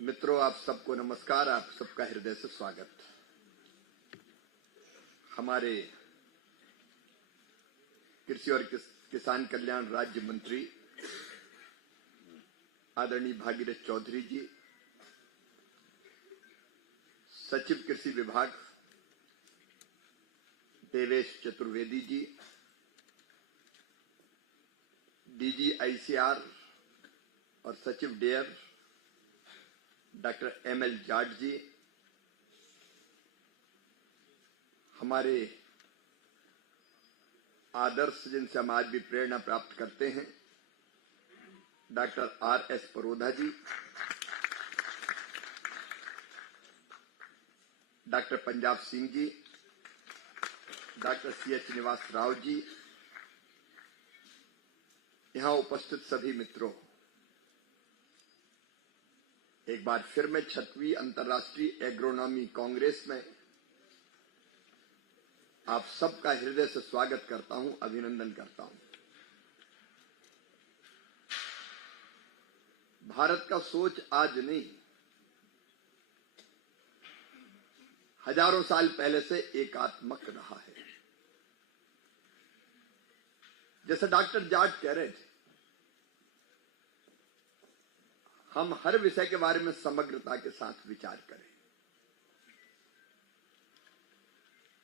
मित्रों, आप सबको नमस्कार। आप सबका हृदय से स्वागत। हमारे कृषि और किसान कल्याण राज्य मंत्री आदरणीय भागीरथ चौधरी जी, सचिव कृषि विभाग देवेश चतुर्वेदी जी, डीजी आईसीआर और सचिव डेयर डॉक्टर एमएल जाट जी, हमारे आदर्श जिनसे हम आज भी प्रेरणा प्राप्त करते हैं, डॉक्टर आरएस परोधा जी, doctor Punjab Singh ji, doctor CH निवास राव जी, यहां उपस्थित सभी मित्रों, एक बार फिर मैं 6वीं अंतर्राष्ट्रीय एग्रोनॉमी कांग्रेस में आप सबका हृदय से स्वागत करता हूं, अभिनंदन करता हूं। भारत का सोच आज नहीं, हजारों साल पहले से एकात्मक रहा है। जैसे डॉक्टर जाट कह रहे थे, हम हर विषय के बारे में समग्रता के साथ विचार करें।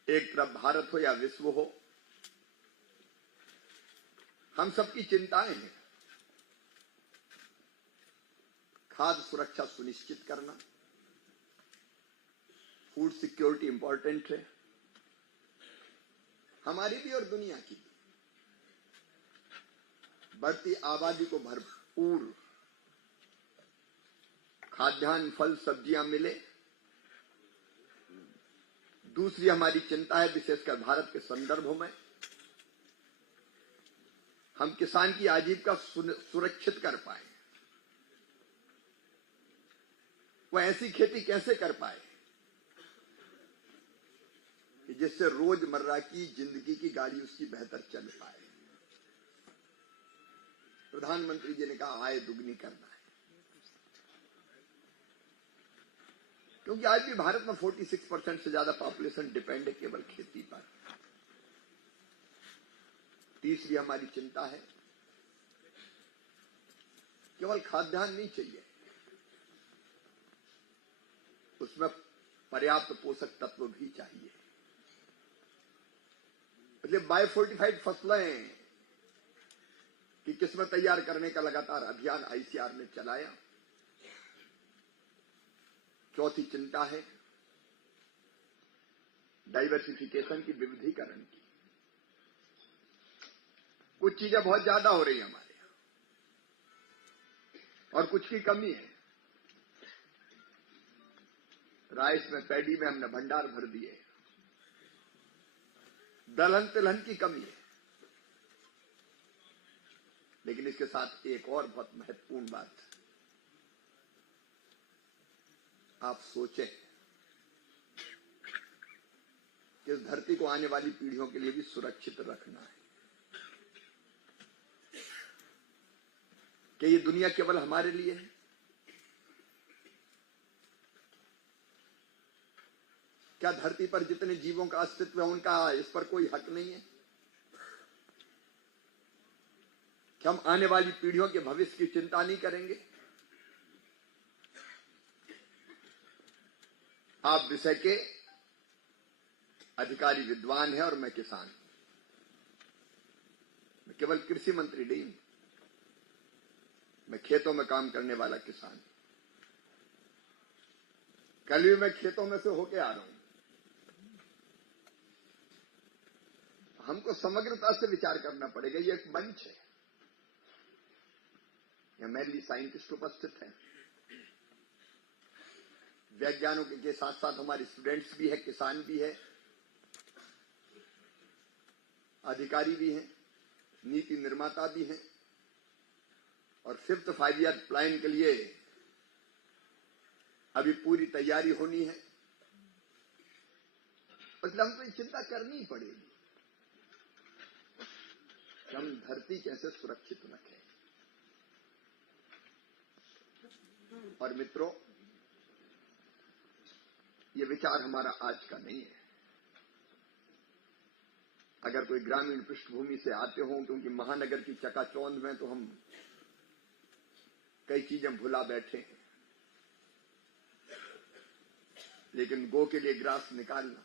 एक तरफ भारत हो या विश्व हो, हम सबकी चिंताएं हैं। खाद्य सुरक्षा सुनिश्चित करना, फूड सिक्योरिटी इंपॉर्टेंट है, हमारी भी और दुनिया की भी। बढ़ती आबादी को भरपूर खाद्यान्न, फल, सब्जियां मिले। दूसरी हमारी चिंता है, विशेषकर भारत के संदर्भ में, हम किसान की आजीविका सुरक्षित कर पाए। वह ऐसी खेती कैसे कर पाए कि जिससे रोजमर्रा की जिंदगी की गाड़ी उसकी बेहतर चल पाए। प्रधानमंत्री जी ने कहा, आय दुगनी करना है, क्योंकि आज भी भारत में 46% से ज्यादा पॉपुलेशन डिपेंड है केवल खेती पर। तीसरी हमारी चिंता है, केवल खाद्यान्न नहीं चाहिए, उसमें पर्याप्त पोषक तत्व भी चाहिए। इसलिए बायोफोर्टिफाइड फसलें की किस्में तैयार करने का लगातार अभियान आईसीआर ने चलाया। चौथी चिंता है डाइवर्सिफिकेशन की, विविधीकरण की। कुछ चीजें बहुत ज्यादा हो रही है हमारे यहां और कुछ की कमी है। राइस में, पैडी में हमने भंडार भर दिए। दलहन तिलहन की कमी है। लेकिन इसके साथ एक और बहुत महत्वपूर्ण बात, आप सोचें कि इस धरती को आने वाली पीढ़ियों के लिए भी सुरक्षित रखना है। कि ये दुनिया केवल हमारे लिए है? क्या धरती पर जितने जीवों का अस्तित्व है उनका इस पर कोई हक नहीं है? क्या हम आने वाली पीढ़ियों के भविष्य की चिंता नहीं करेंगे? आप विषय के अधिकारी विद्वान हैं और मैं किसान हूं। मैं केवल कृषि मंत्री नहीं हूं, मैं खेतों में काम करने वाला किसान। कल भी मैं खेतों में से होके आ रहा हूं। हमको समग्रता से विचार करना पड़ेगा। ये एक मंच है, यहां मेनली साइंटिस्ट उपस्थित हैं, वैज्ञानिकों के साथ साथ हमारे स्टूडेंट्स भी है, किसान भी है, अधिकारी भी हैं, नीति निर्माता भी हैं, और 5th 5-year प्लान के लिए अभी पूरी तैयारी होनी है। मतलब हमको ये चिंता करनी ही पड़ेगी कि हम धरती कैसे सुरक्षित रखें। और मित्रों, ये विचार हमारा आज का नहीं है। अगर कोई ग्रामीण पृष्ठभूमि से आते हों, क्योंकि महानगर की चकाचौंध में तो हम कई चीजें भुला बैठे हैं, लेकिन गो के लिए ग्रास निकालना,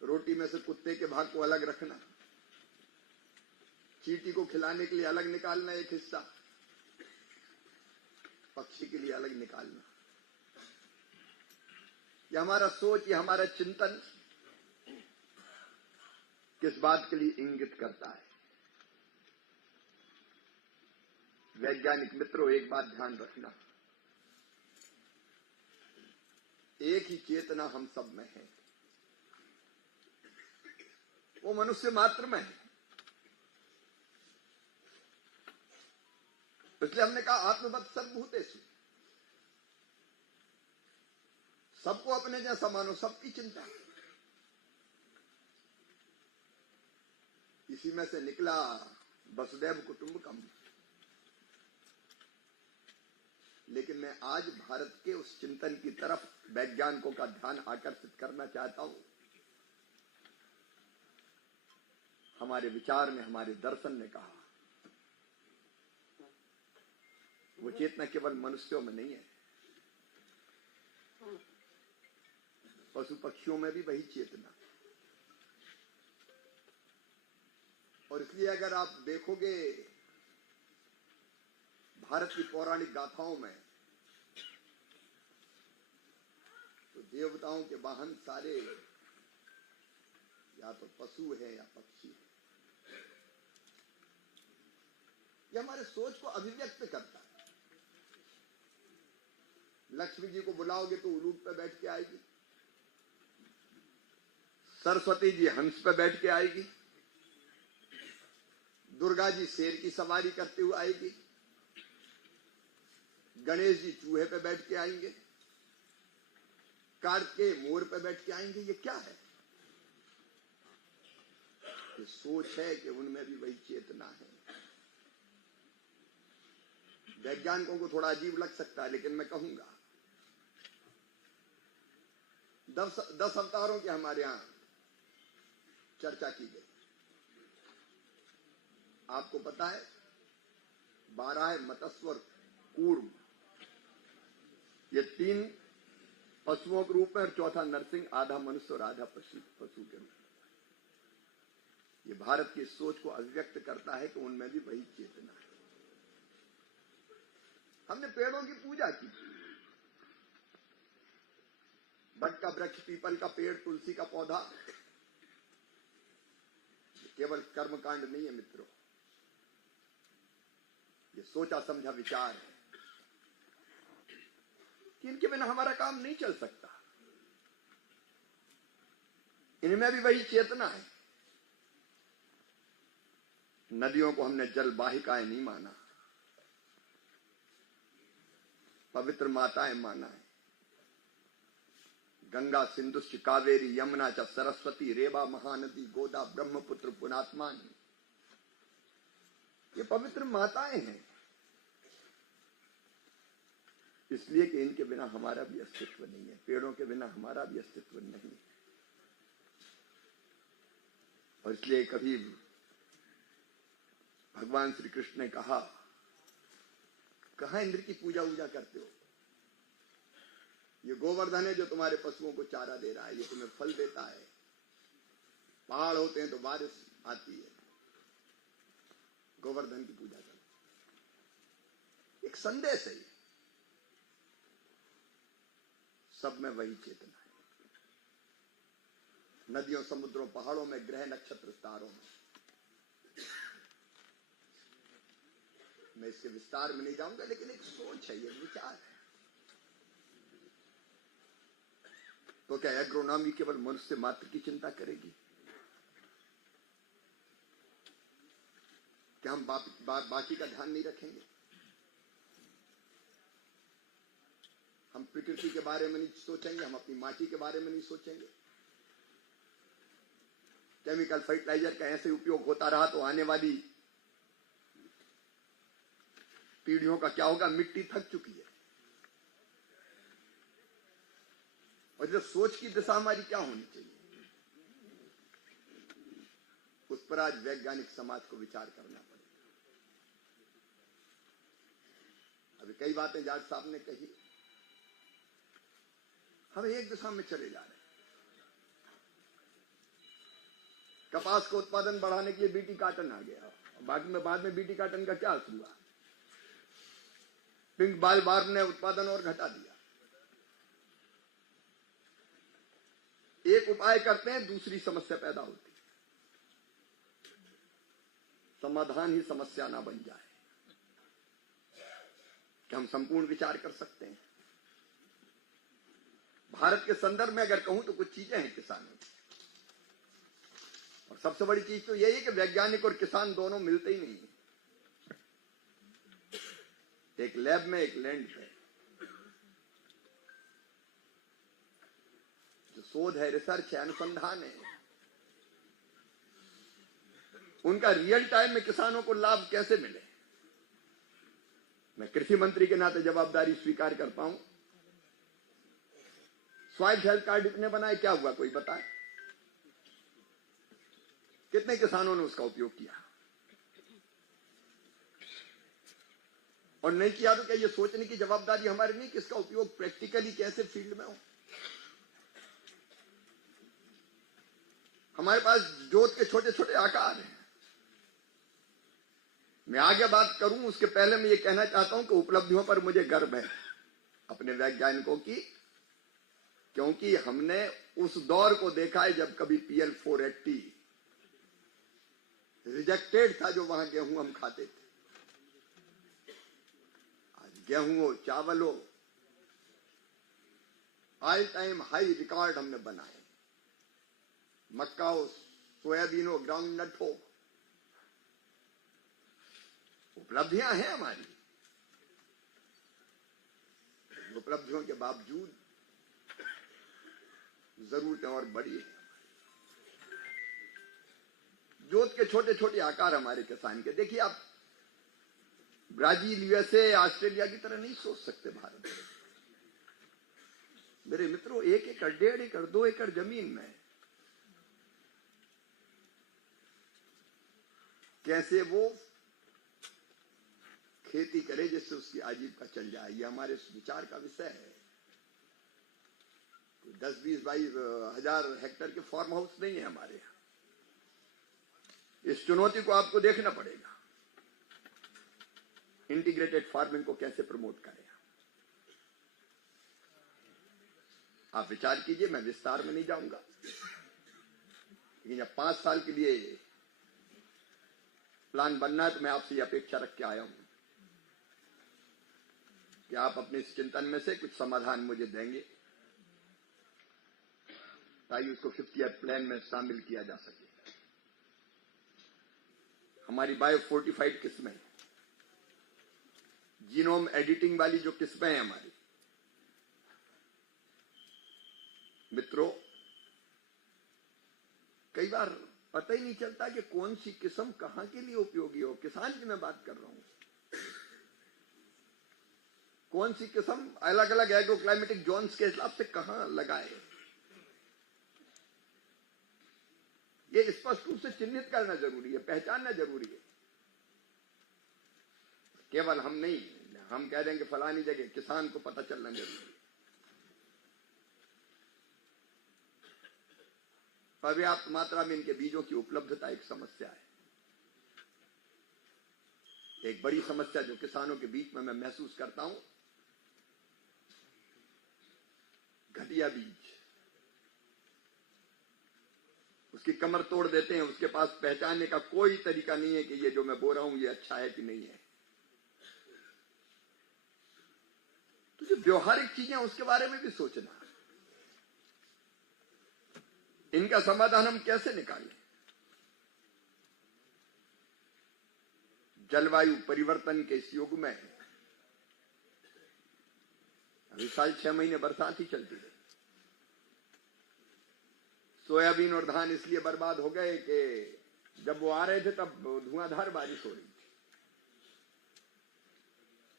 रोटी में से कुत्ते के भाग को अलग रखना, चींटी को खिलाने के लिए अलग निकालना एक हिस्सा, पक्षी के लिए अलग निकालना, यह हमारा सोच, यह हमारा चिंतन किस बात के लिए इंगित करता है? वैज्ञानिक मित्रों, एक बात ध्यान रखना, एक ही चेतना हम सब में है, वो मनुष्य मात्र में है। इसलिए हमने कहा आत्मवत् सर्वभूतेषु, सबको अपने जैसा मानो, सबकी चिंता। इसी में से निकला वसुदैव कुटुंबकम। लेकिन मैं आज भारत के उस चिंतन की तरफ वैज्ञानिकों का ध्यान आकर्षित करना चाहता हूं। हमारे विचार में, हमारे दर्शन ने कहा, वो चेतना केवल मनुष्यों में नहीं है, पशु पक्षियों में भी वही चेतना। और इसलिए अगर आप देखोगे भारत की पौराणिक गाथाओं में, तो देवताओं के वाहन सारे या तो पशु है या पक्षी है। यह हमारे सोच को अभिव्यक्त करता है। लक्ष्मी जी को बुलाओगे तो उलूट पे बैठ के आएगी, सरस्वती जी हंस पे बैठ के आएगी, दुर्गा जी शेर की सवारी करते हुए आएगी, गणेश जी चूहे पे बैठ के आएंगे, कार्तिकेय मोर पे बैठ के आएंगे। ये क्या है? ये सोच है कि उनमें भी वही चेतना है। वैज्ञानिकों को थोड़ा अजीब लग सकता है, लेकिन मैं कहूंगा 10 अवतारों की हमारे यहां चर्चा की गई। आपको पता है 12 है मत्स्य और कूर्म, ये 3 पशुओं के रूप में, और चौथा नरसिंह, आधा मनुष्य और आधा पशु के रूप में। ये भारत की सोच को अभिव्यक्त करता है कि उनमें भी वही चेतना है। हमने पेड़ों की पूजा की, बट का वृक्ष, पीपल का पेड़, तुलसी का पौधा, केवल कर्मकांड नहीं है मित्रों, ये सोचा समझा विचार है कि इनके बिना हमारा काम नहीं चल सकता। इनमें भी वही चेतना है। नदियों को हमने जल वाहिकाएं नहीं माना, पवित्र माताएं माना है। गंगा, सिंधुश्च कावेरी, यमुना च सरस्वती, रेवा महानदी, गोदा, ब्रह्मपुत्र, पुनात्मानी, ये पवित्र माताएं हैं। इसलिए कि इनके बिना हमारा भी अस्तित्व नहीं है, पेड़ों के बिना हमारा भी अस्तित्व नहीं है। और इसलिए कभी भगवान श्री कृष्ण ने कहा, कहां इंद्र की पूजा वूजा करते हो? ये गोवर्धन है जो तुम्हारे पशुओं को चारा दे रहा है, ये तुम्हें फल देता है, पहाड़ होते हैं तो बारिश आती है, गोवर्धन की पूजा करो। एक संदेश है, सब में वही चेतना है। नदियों, समुद्रों, पहाड़ों में, ग्रह, नक्षत्र, तारों में। मैं इसके विस्तार में नहीं जाऊंगा, लेकिन एक सोच है, ये विचार है। तो क्या एग्रोनॉमी केवल मनुष्य मात्र की चिंता करेगी? क्या हम बाकी का ध्यान नहीं रखेंगे? हम प्रकृति के बारे में नहीं सोचेंगे, हम अपनी माटी के बारे में नहीं सोचेंगे? केमिकल फर्टिलाइजर का ऐसे उपयोग होता रहा तो आने वाली पीढ़ियों का क्या होगा? मिट्टी थक चुकी है, और जो सोच की दिशा हमारी क्या होनी चाहिए, उस पर आज वैज्ञानिक समाज को विचार करना पड़ेगा। अभी कई बातें जाट साहब ने कही, हम एक दिशा में चले जा रहे हैं। कपास का उत्पादन बढ़ाने के लिए बीटी काटन आ गया, बाद में बीटी काटन का क्या असर हुआ? पिंक बालबार्ब ने उत्पादन और घटा दिया। एक उपाय करते हैं, दूसरी समस्या पैदा होती है। समाधान ही समस्या ना बन जाए कि हम संपूर्ण विचार कर सकते हैं। भारत के संदर्भ में अगर कहूं तो कुछ चीजें हैं किसानों की, और सबसे बड़ी चीज तो यही है कि वैज्ञानिक और किसान दोनों मिलते ही नहीं है। एक लैब में एक लैंड है। जो शोध है, रिसर्च है, अनुसंधान है, उनका रियल टाइम में किसानों को लाभ कैसे मिले। मैं कृषि मंत्री के नाते जवाबदारी स्वीकार करता हूं। सॉइल हेल्थ कार्ड इतने बनाए, क्या हुआ कोई बताए? कितने किसानों ने उसका उपयोग किया? और नहीं किया तो क्या ये सोचने की जवाबदारी हमारी नहीं कि इसका उपयोग प्रैक्टिकली कैसे फील्ड में हो? हमारे पास जोत के छोटे छोटे आकार हैं। मैं आगे बात करूं उसके पहले मैं ये कहना चाहता हूं कि उपलब्धियों पर मुझे गर्व है अपने वैज्ञानिकों की, क्योंकि हमने उस दौर को देखा है जब कभी PL 480 रिजेक्टेड था, जो वहां गेहूं हम खाते थे। आज गेहूं हो, चावल हो, ऑल टाइम हाई रिकॉर्ड हमने बनाए। मक्का हो, सोयाबीन हो, ग्राउंड नट हो, उपलब्धियां हैं हमारी। उपलब्धियों के बावजूद जरूरतें और बड़ी है। जोत के छोटे छोटे आकार हमारे किसान के, देखिए आप ब्राजील, USA, ऑस्ट्रेलिया की तरह नहीं सोच सकते भारत में। मेरे मित्रों, 1 एकड़, 1.5 एकड़, 2 एकड़ जमीन में कैसे वो खेती करे जिससे उसकी आजीविका चल जाए, ये हमारे विचार का विषय है। 10-20 हजार हेक्टेयर के फार्म हाउस नहीं है हमारे यहाँ। इस चुनौती को आपको देखना पड़ेगा। इंटीग्रेटेड फार्मिंग को कैसे प्रमोट करें, आप विचार कीजिए। मैं विस्तार में नहीं जाऊंगा, लेकिन जब 5 साल के लिए प्लान बनना है तो मैं आपसे ये अपेक्षा रख के आया हूं कि आप अपने इस चिंतन में से कुछ समाधान मुझे देंगे ताकि उसको 50 ईयर प्लान में शामिल किया जा सके। हमारी बायो फोर्टिफाइड किस्में, जीनोम एडिटिंग वाली जो किस्में हैं हमारी, मित्रों कई बार पता ही नहीं चलता कि कौन सी किस्म कहां के लिए उपयोगी हो। किसान की मैं बात कर रहा हूं। कौन सी किस्म अलग अलग एग्रोक्लाइमेटिक जोन्स के हिसाब से कहां लगाए, ये स्पष्ट रूप से चिन्हित करना जरूरी है, पहचानना जरूरी है। केवल हम नहीं, हम कह देंगे फलानी जगह, किसान को पता चलना जरूरी है। पर्याप्त मात्रा में इनके बीजों की उपलब्धता एक समस्या है। एक बड़ी समस्या जो किसानों के बीच में मैं महसूस करता हूं, घटिया बीज, उसकी कमर तोड़ देते हैं। उसके पास पहचानने का कोई तरीका नहीं है कि ये जो मैं बोल रहा हूं ये अच्छा है कि नहीं है। तो जो व्यवहारिक चीजें उसके बारे में भी सोचना, इनका समाधान हम कैसे निकालें। जलवायु परिवर्तन के इस युग में अभी साल 6 महीने बरसात ही चलती है। सोयाबीन और धान इसलिए बर्बाद हो गए कि जब वो आ रहे थे तब धुआंधार बारिश हो रही थी।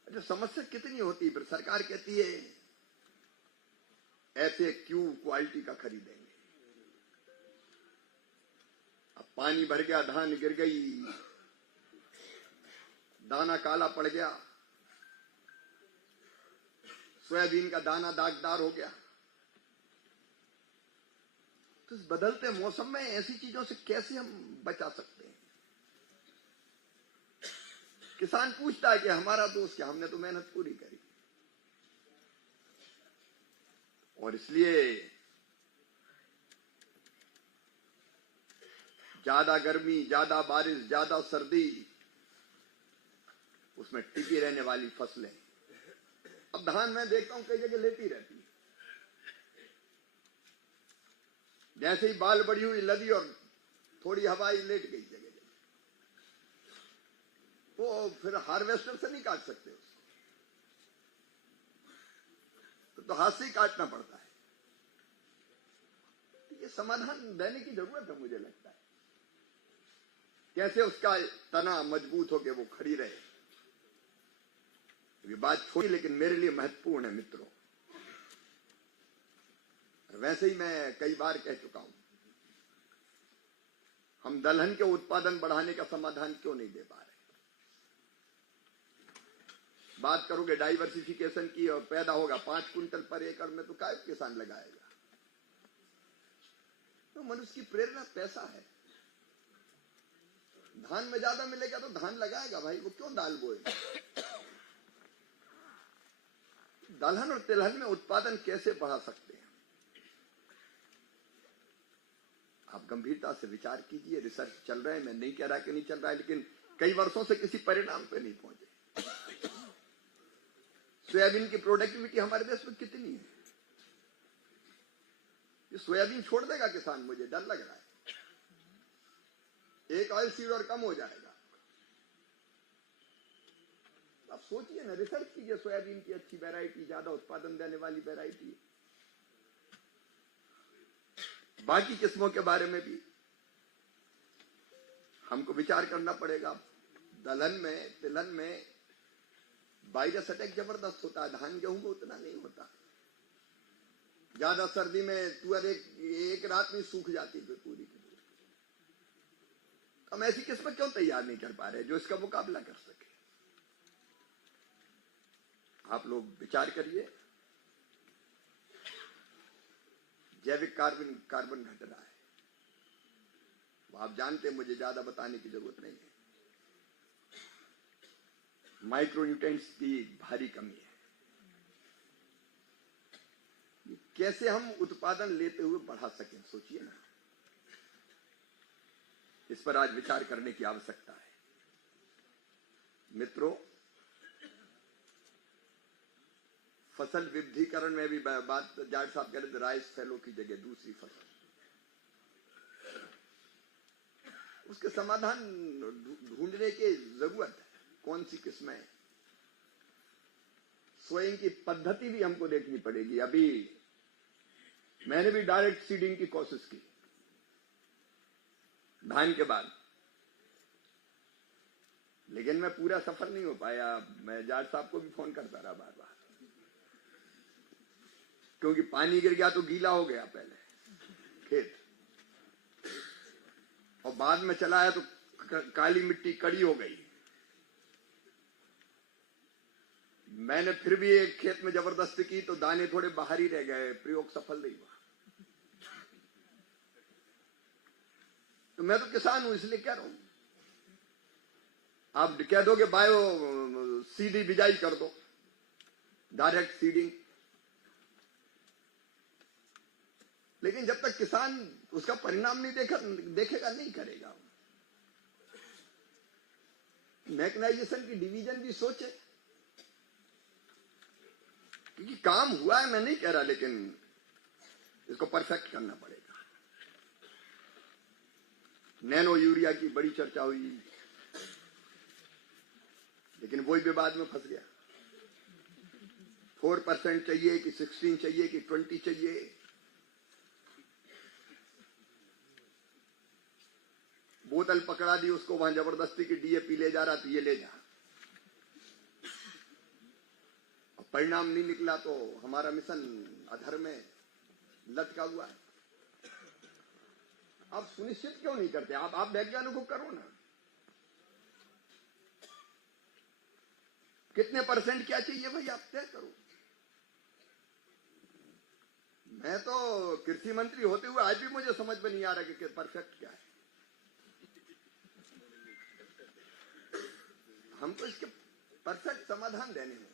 अच्छा, समस्या कितनी होती है, फिर सरकार कहती है ऐसे क्यू क्वालिटी का खरीदेंगे। अब पानी भर गया, धान गिर गई, दाना काला पड़ गया, सोयाबीन का दाना दागदार हो गया, तो इस बदलते मौसम में ऐसी चीजों से कैसे हम बचा सकते हैं? किसान पूछता है कि हमारा दोस्त क्या, हमने तो मेहनत पूरी करी। और इसलिए ज्यादा गर्मी, ज्यादा बारिश, ज्यादा सर्दी, उसमें टिकी रहने वाली फसलें, अब धान में देखता हूं कई जगह लेटी रहती है, जैसे ही बाल बड़ी हुई लदी और थोड़ी हवा लेट गई जगह जगह, वो फिर हार्वेस्टर से नहीं काट सकते उसको, तो हाथ से ही काटना पड़ता है। ये समाधान देने की जरूरत है, मुझे लगता है, कैसे उसका तना मजबूत होकर वो खड़ी रहे। ये बात छोटी लेकिन मेरे लिए महत्वपूर्ण है मित्रों। वैसे ही मैं कई बार कह चुका हूं, हम दलहन के उत्पादन बढ़ाने का समाधान क्यों नहीं दे पा रहे? बात करोगे डाइवर्सिफिकेशन की और पैदा होगा 5 कुंटल पर एकड़ में, तो क्या किसान लगाएगा? तो मनुष्य की प्रेरणा पैसा है। धान में ज्यादा मिलेगा तो धान लगाएगा भाई, वो क्यों दाल बोएगा? दलहन और तिलहन में उत्पादन कैसे बढ़ा सकते हैं? आप गंभीरता से विचार कीजिए। रिसर्च चल रहा है, मैं नहीं कह रहा कि नहीं चल रहा है, लेकिन कई वर्षों से किसी परिणाम पे नहीं पहुंचे। सोयाबीन की प्रोडक्टिविटी हमारे देश में कितनी है? ये सोयाबीन छोड़ देगा किसान, मुझे डर लग रहा है। एक ऑयल सीड और कम हो जाएगा। आप सोचिए ना, रिसर्च कीजिए, सोयाबीन की अच्छी वैरायटी, ज्यादा उत्पादन देने वाली वैरायटी, बाकी किस्मों के बारे में भी हमको विचार करना पड़ेगा। दलहन में, तिलहन में वायरस अटैक जबरदस्त होता है, धान गेहूं में उतना नहीं होता। ज्यादा सर्दी में तुअर एक रात में सूख जाती है पूरी की पूरी। हम ऐसी किस्म क्यों तैयार नहीं कर पा रहे जो इसका मुकाबला कर सके? आप लोग विचार करिए। जैविक कार्बन घट रहा है, आप जानते हैं, मुझे ज्यादा बताने की जरूरत नहीं है। माइक्रोन्यूट्रिएंट्स की भारी कमी है। कैसे हम उत्पादन लेते हुए बढ़ा सकें, सोचिए ना। इस पर आज विचार करने की आवश्यकता है मित्रों। फसल विविधीकरण में भी बात जाट साहब कह रहे थे, राइस फैलो की जगह दूसरी फसल, उसके समाधान ढूंढने की जरूरत है। कौन सी किस्में, सोइंग की पद्धति भी हमको देखनी पड़ेगी। अभी मैंने भी डायरेक्ट सीडिंग की कोशिश की धान के बाद, लेकिन मैं पूरा सफल नहीं हो पाया। मैं जाट साहब को भी फोन करता रहा बार बार, क्योंकि पानी गिर गया तो गीला हो गया पहले खेत, और बाद में चलाया तो काली मिट्टी कड़ी हो गई। मैंने फिर भी एक खेत में जबरदस्ती की तो दाने थोड़े बाहर ही रह गए, प्रयोग सफल नहीं हुआ। तो मैं तो किसान हूं, इसलिए कह रहा हूं। आप कह दोगे बायो सीधी बिजाई कर दो, डायरेक्ट सीडिंग, लेकिन जब तक किसान उसका परिणाम नहीं देखेगा नहीं करेगा। मैकेनाइजेशन की डिवीजन भी सोचे, क्योंकि काम हुआ है, मैं नहीं कह रहा, लेकिन इसको परफेक्ट करना पड़ेगा। नैनो यूरिया की बड़ी चर्चा हुई, लेकिन वही विवाद में फंस गया। 4% चाहिए कि 16 चाहिए कि 20 चाहिए, बोतल पकड़ा दी उसको, वहां जबरदस्ती की डीएपी ले जा रहा, तो ये ले जा। परिणाम नहीं निकला तो हमारा मिशन अधर में लटका हुआ है। आप सुनिश्चित क्यों नहीं करते? आप वैज्ञानिक को करो ना, कितने परसेंट क्या चाहिए भाई, आप तय करो। मैं तो कृषि मंत्री होते हुए आज भी मुझे समझ में नहीं आ रहा कि परफेक्ट क्या है। हमको इसके परफेक्ट समाधान देने होंगे।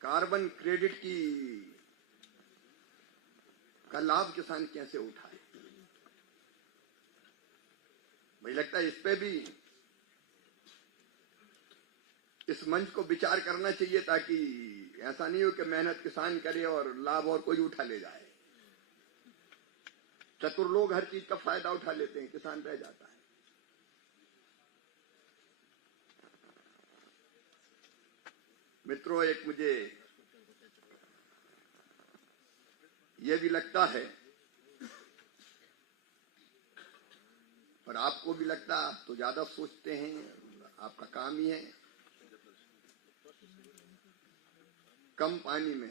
कार्बन क्रेडिट का लाभ किसान कैसे उठाए, मुझे लगता है इस पे भी इस मंच को विचार करना चाहिए, ताकि ऐसा नहीं हो कि मेहनत किसान करे और लाभ और कोई उठा ले जाए। चतुर लोग हर चीज का फायदा उठा लेते हैं, किसान रह जाता है। मित्रों, एक मुझे यह भी लगता है, और आपको भी लगता है, आप तो ज्यादा सोचते हैं, आपका काम ही है, कम पानी में,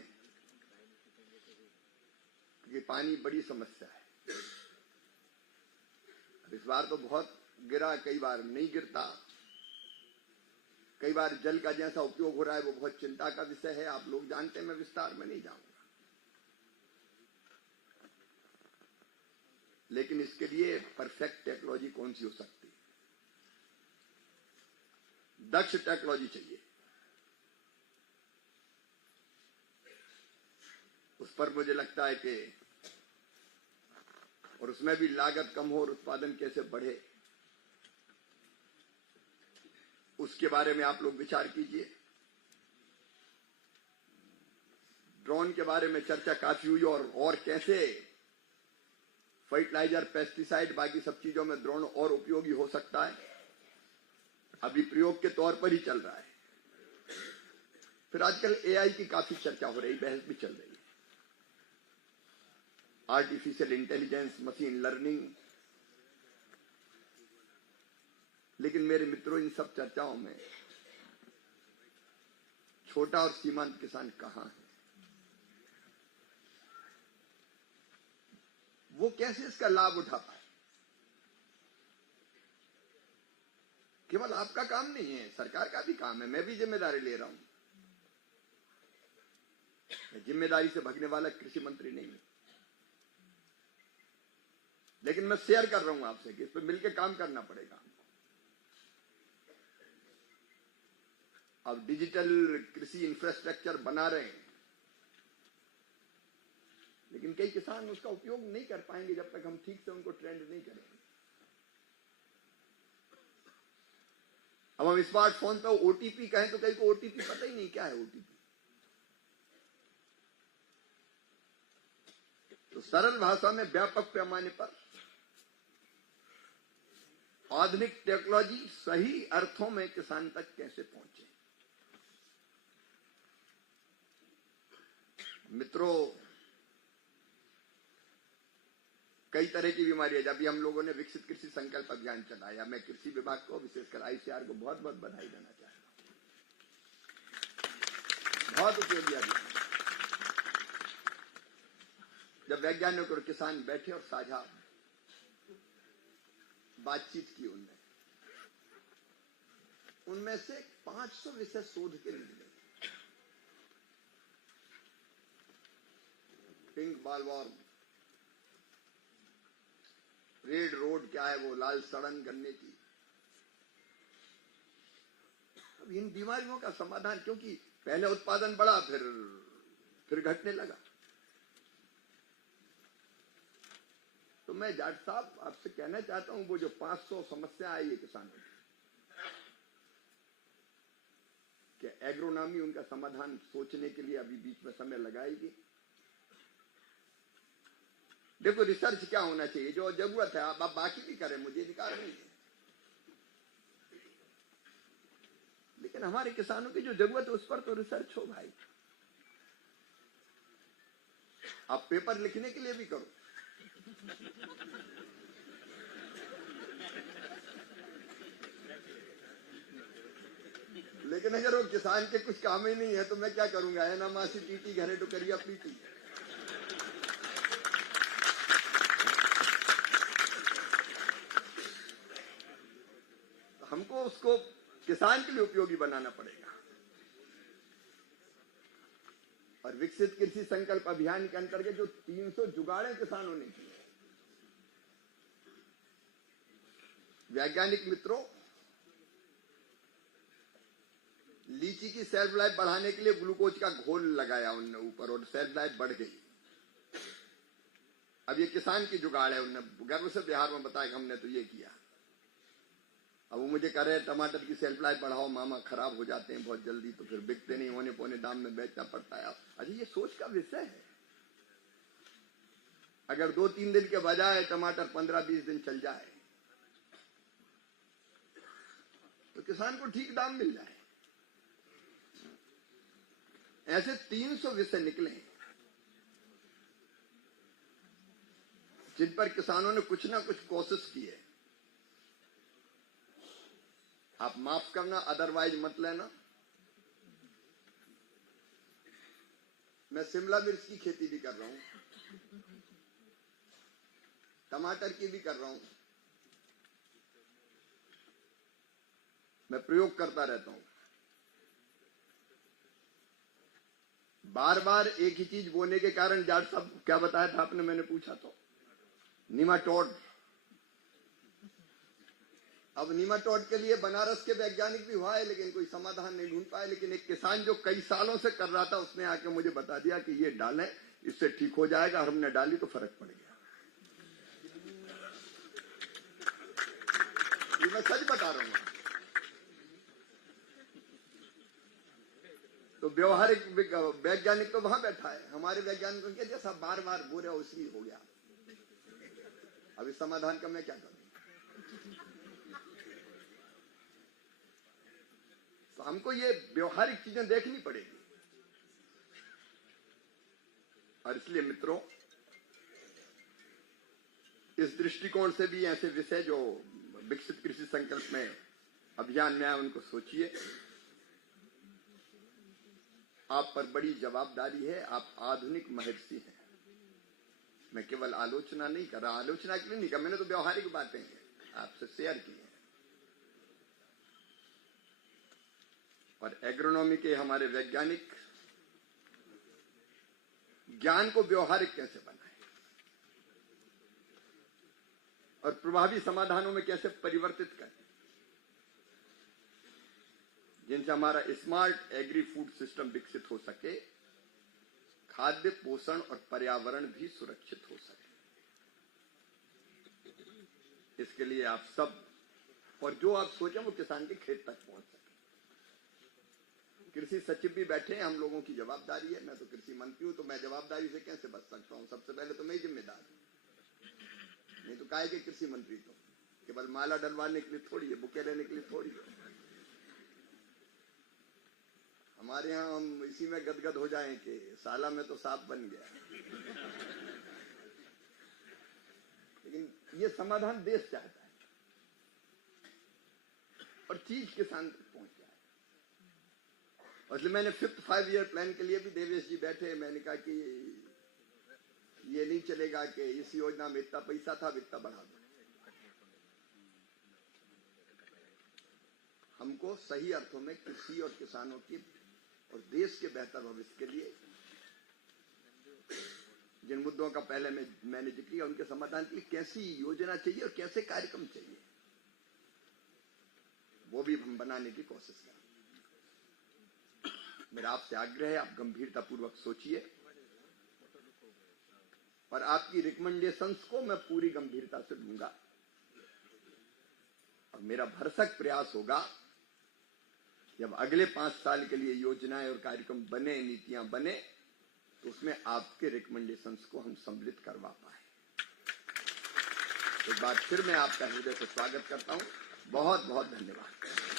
क्योंकि पानी बड़ी समस्या है। इस बार तो बहुत गिरा, कई बार नहीं गिरता, कई बार जल का जैसा उपयोग हो रहा है वो बहुत चिंता का विषय है। आप लोग जानते हैं, मैं विस्तार में नहीं जाऊंगा। लेकिन इसके लिए परफेक्ट टेक्नोलॉजी कौन सी हो सकती है? दक्ष टेक्नोलॉजी चाहिए। उस पर मुझे लगता है कि, और उसमें भी लागत कम हो और उत्पादन कैसे बढ़े, उसके बारे में आप लोग विचार कीजिए। ड्रोन के बारे में चर्चा काफी हुई, और कैसे फर्टिलाइजर, पेस्टिसाइड, बाकी सब चीजों में ड्रोन और उपयोगी हो सकता है, अभी प्रयोग के तौर पर ही चल रहा है। फिर आजकल एआई की काफी चर्चा हो रही, बहस भी चल रही है, आर्टिफिशियल इंटेलिजेंस, मशीन लर्निंग। लेकिन मेरे मित्रों, इन सब चर्चाओं में छोटा और सीमांत किसान कहां है? वो कैसे इसका लाभ उठा पाए? केवल आपका काम नहीं है, सरकार का भी काम है। मैं भी जिम्मेदारी ले रहा हूं। मैं जिम्मेदारी से भागने वाला कृषि मंत्री नहीं हूं, लेकिन मैं शेयर कर रहा हूं आपसे कि इस पर मिलकर काम करना पड़ेगा। अब डिजिटल कृषि इंफ्रास्ट्रक्चर बना रहे हैं, लेकिन कई किसान उसका उपयोग नहीं कर पाएंगे जब तक हम ठीक से उनको ट्रेंड नहीं करेंगे। अब हम स्मार्टफोन पर ओटीपी कहें तो कई को ओटीपी पता ही नहीं क्या है ओटीपी। तो सरल भाषा में व्यापक पैमाने पर आधुनिक टेक्नोलॉजी सही अर्थों में किसान तक कैसे पहुंचे? मित्रों, कई तरह की बीमारी है। जब भी हम लोगों ने विकसित कृषि संकल्प अभियान चलाया, मैं कृषि विभाग को, विशेषकर आईसीआर को बहुत बहुत बधाई देना चाहता हूं। बहुत उपयोगी अभियान। जब वैज्ञानिक और किसान बैठे और साझा बातचीत की, उनमें से 500 विषय शोध के निकले। पिंक बालवॉर्म, रेड रोड क्या है, वो लाल सड़न गन्ने की। अब इन बीमारियों का समाधान, क्योंकि पहले उत्पादन बढ़ा, फिर घटने लगा। तो मैं जाट साहब आपसे कहना चाहता हूं, वो जो 500 समस्या आई है किसानों की, क्या एग्रोनॉमी उनका समाधान सोचने के लिए अभी बीच में समय लगाएगी? देखो, रिसर्च क्या होना चाहिए, जो जरूरत है आप बाकी भी करें, मुझे अधिकार नहीं है, लेकिन हमारे किसानों की जो जरूरत है उस पर तो रिसर्च हो भाई। आप पेपर लिखने के लिए भी करो, लेकिन अगर वो किसान के कुछ काम ही नहीं है तो मैं क्या करूंगा? है ना मासी पीटी घरे डुकरिया पीटी। हमको उसको किसान के लिए उपयोगी बनाना पड़ेगा। और विकसित कृषि संकल्प अभियान के अंतर्गत जो 300 जुगाड़े किसानों ने की, वैज्ञानिक मित्रों, लीची की सेल्फ लाइफ बढ़ाने के लिए ग्लूकोज का घोल लगाया उनने ऊपर और सेल्फ लाइफ बढ़ गई। अब ये किसान की जुगाड़ है, उनने गर्व से बिहार में बताया कि हमने तो ये किया। अब वो मुझे कह रहे हैं टमाटर की सेल्फ लाइफ बढ़ाओ मामा, खराब हो जाते हैं बहुत जल्दी तो फिर बिकते नहीं, होने पौने दाम में बेचना पड़ता है। अरे ये सोच का विषय है। अगर 2-3 दिन के बजाय टमाटर 15-20 दिन चल जाए तो किसान को ठीक दाम मिल जाए। ऐसे 300 विषय निकले जिन पर किसानों ने कुछ ना कुछ कोशिश की है। आप माफ करना, अदरवाइज मत लेना। मैं शिमला मिर्च की खेती भी कर रहा हूं, टमाटर की भी कर रहा हूं। मैं प्रयोग करता रहता हूं। बार बार एक ही चीज बोने के कारण जाट साहब क्या बताया था आपने, मैंने पूछा तो निमाटोड। अब निमाटोड के लिए बनारस के वैज्ञानिक भी हुआ है लेकिन कोई समाधान नहीं ढूंढ पाए। लेकिन एक किसान जो कई सालों से कर रहा था उसने आके मुझे बता दिया कि ये डालें, इससे ठीक हो जाएगा। और हमने डाली तो फर्क पड़ गया। ये मैं सच बता रहा हूं। तो व्यवहारिक वैज्ञानिक तो वहां बैठा है, हमारे वैज्ञानिकों के जैसा बार बार बोल रहे उसी हो गया। अब इस समाधान का मैं क्या करूं? तो हमको ये व्यवहारिक चीजें देखनी पड़ेगी। और इसलिए मित्रों, इस दृष्टिकोण से भी ऐसे विषय जो विकसित कृषि संकल्प में अभियान में आए उनको सोचिए। आप पर बड़ी जवाबदारी है। आप आधुनिक महर्षि हैं। मैं केवल आलोचना नहीं कर रहा, आलोचना के लिए नहीं कर, मैंने तो व्यवहारिक बातें आपसे शेयर की हैं। और एग्रोनॉमी के हमारे वैज्ञानिक ज्ञान को व्यवहारिक कैसे बनाए और प्रभावी समाधानों में कैसे परिवर्तित करें, जिनसे हमारा स्मार्ट एग्री फूड सिस्टम विकसित हो सके, खाद्य पोषण और पर्यावरण भी सुरक्षित हो सके। इसके लिए आप सब और जो आप सोचें वो किसान के खेत तक पहुंच सके। कृषि सचिव भी बैठे हैं, हम लोगों की जवाबदारी है। मैं तो कृषि मंत्री हूं तो मैं जवाबदारी से कैसे बच सकता हूं? सबसे पहले तो मैं ही जिम्मेदार हूं। नहीं तो काहे के कृषि मंत्री? तो केवल माला डलवाने के लिए थोड़ी है, बुके लेने के लिए थोड़ी है। हमारे यहाँ हम इसी में गदगद हो जाएं कि साला में तो सांप बन गया। लेकिन ये समाधान देश चाहता है और चीज किसान तक पहुंच जाए। इसलिए मैंने 5th 5-year प्लान के लिए भी देवेश जी बैठे। मैंने कहा कि ये नहीं चलेगा कि इस योजना में इतना पैसा था, इतना बढ़ा दो। हमको सही अर्थों में कृषि और किसानों की और देश के बेहतर भविष्य के लिए जिन मुद्दों का पहले मैंने जिक्र किया, उनके समाधान के लिए कैसी योजना चाहिए और कैसे कार्यक्रम चाहिए, वो भी हम बनाने की कोशिश करें। मेरा आपसे आग्रह है, आप गंभीरतापूर्वक सोचिए और आपकी रिकमेंडेशंस को मैं पूरी गंभीरता से लूंगा। और मेरा भरसक प्रयास होगा जब अगले 5 साल के लिए योजनाएं और कार्यक्रम बने, नीतियां बने, तो उसमें आपके रिकमेंडेशंस को हम सम्मिलित करवा पाए। एक बार फिर मैं आपका हृदय से स्वागत करता हूं। बहुत बहुत धन्यवाद।